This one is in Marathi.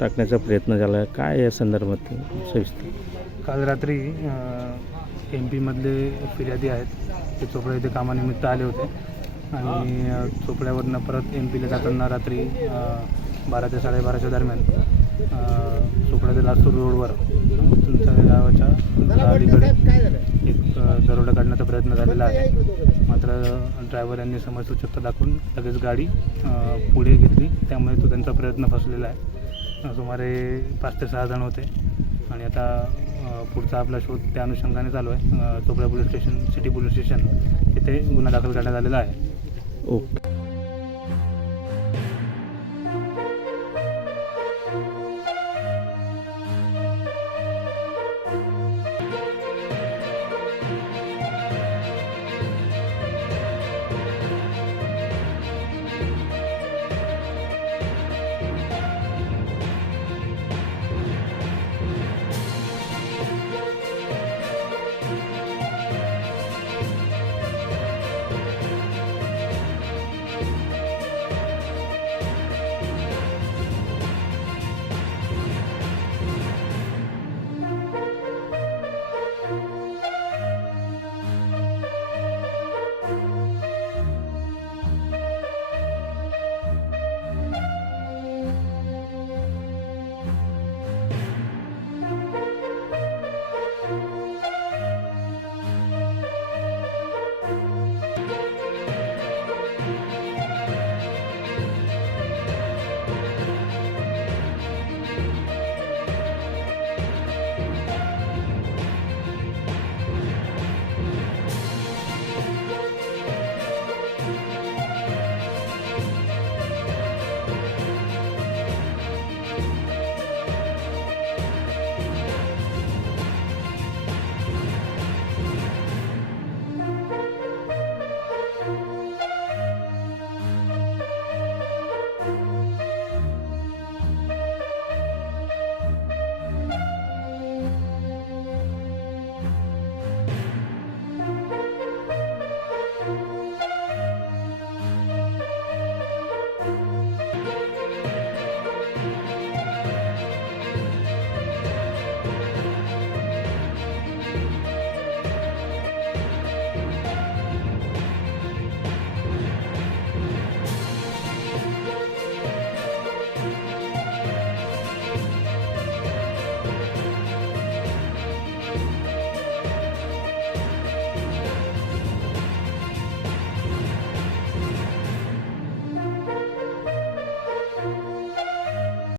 टाकण्याचा प्रयत्न झाला, काय या संदर्भात सविस्तर? काल रात्री MP मधले फिर्यादी आहेत ते चोपडा येथे कामानिमित्त आले होते आणि चोपड्यावरनं परत MPला जाताना रात्री 12 ते 12:30च्या दरम्यान चोपडा ते लासूर रोडवर तुमच्या गावाच्या अलीकडे एक दरोडा काढण्याचा प्रयत्न झालेला आहे. मात्र ड्रायव्हर यांनी समजसूचकता दाखवून लगेच गाडी पुढे घेतली, त्यामुळे तो त्यांचा प्रयत्न फसलेला आहे. सुमारे 5 ते 6 जण होते आणि आता पुढचा आपला शोध त्या अनुषंगाने चालू आहे. Chopda police station, city police station येथे गुन्हा दाखल करण्यात आलेला आहे. ओके.